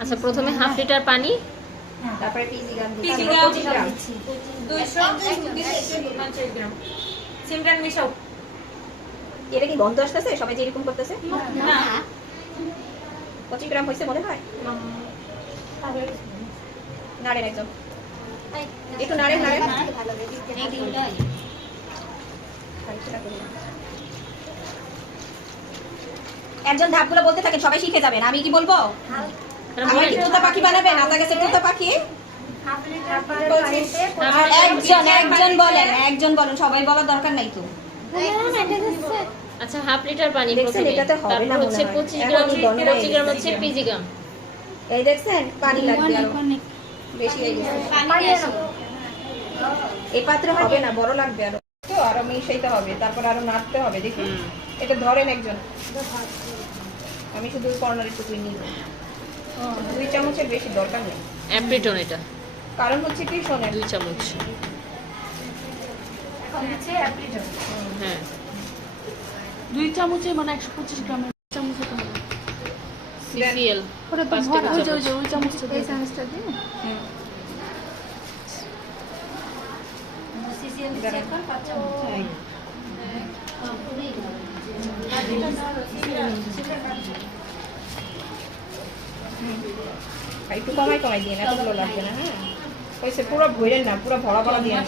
আচ্ছা প্রথমে half litre পানি। তারপরে পিজি গ্রাম দিচ্ছি। পিজি গ্রাম 25 সিমরান মিশাও। এটা কি গন্ধ আসতেছে? সবাই যে এরকম করতেছে? না পঁচিশ গ্রাম হয়েছে মনে হয়? নাড়েন একজন একটু নাড়েন নাড়েন। একজন ধাপগুলো বলতে থাকেন সবাই শিখে যাবেন। আমি কি বলব? আমার কি তোতা পাখি বানাবেন আপনার কাছে তোতা পাখি? একজন একজন বলেন একজন বলেন সবাই বলার দরকার নাই তো। আচ্ছা হাফ লিটার পানি দেখছেন, এটাতে হবে না মনে হচ্ছে হয়। পঁচিশ এখন গ্রাম এই গন্ধ পঁচিশ গ্রাম হচ্ছে পিজি গ্রাম এই দেখছেন পানি লাগবে আরও। বেশি হয়ে গেছে। এই পাত্রে হবে না বড় লাগবে আরও। তো আরও মিশাইতে হবে তারপর আরও নাড়তে হবে দেখি এটা ধরেন একজন। আমি শুধু কর্নার টুকুই নিব। চামচের বেশি দরকার নেই। অ্যাপ্রিটন এটা। কারণ হচ্ছে কি শোনেন। দুই চামচ। হ্যাঁ। দুই চামচে মানে একশো পঁচিশ গ্রামের চামচ হবে। সিসিএল ওটা তো ভরা ওই যে ওই চামচ। যে ওই চামচটা দিয়ে। চামচটা দিয়ে? হুম। হ্যাঁ। আর একটু কমাই কমাই দিয়ে না এতগুলো লাগবে না হ্যাঁ? হয়েছে পুরো ভরেন না পুরো ভরা ভরা দিয়ে না।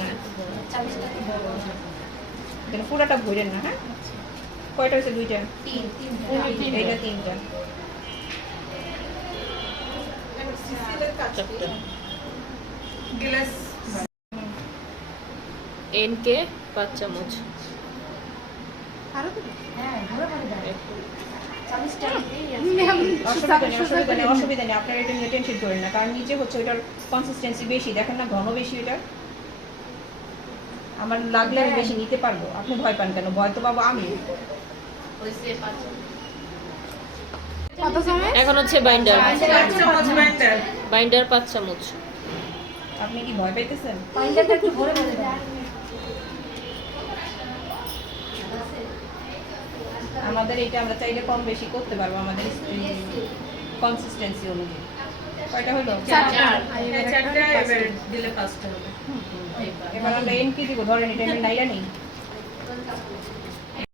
পুরোটা ভরেন না হ্যাঁ? কয়টা হয়েছে দুইটা? এইটা তিনটা। এনকে পাঁচ চামচ। অসুবিধা নেই অসুবিধা নেই অসুবিধা নেই আপনার এটা নিয়ে টেনশন করেন না কারণ নিচে হচ্ছে ওইটার কনসিস্টেন্সি বেশি দেখেন না ঘন বেশি ওইটা আমার লাগলে আমি বেশি নিতে পারব আপনি ভয় পান কেন ভয় তো পাবো আমি এখন হচ্ছে বাইন্ডার বাইন্ডার পাঁচ চামচ আপনি কি ভয় পাইতেছেন আমাদের এটা আমরা চাইলে কম বেশি করতে পারব আমাদের কনসিস্টেন্সি অনুযায়ী। কয়টা হলো? এবার আমরা এন কি দিব? ধরেন এটা আমি নেই।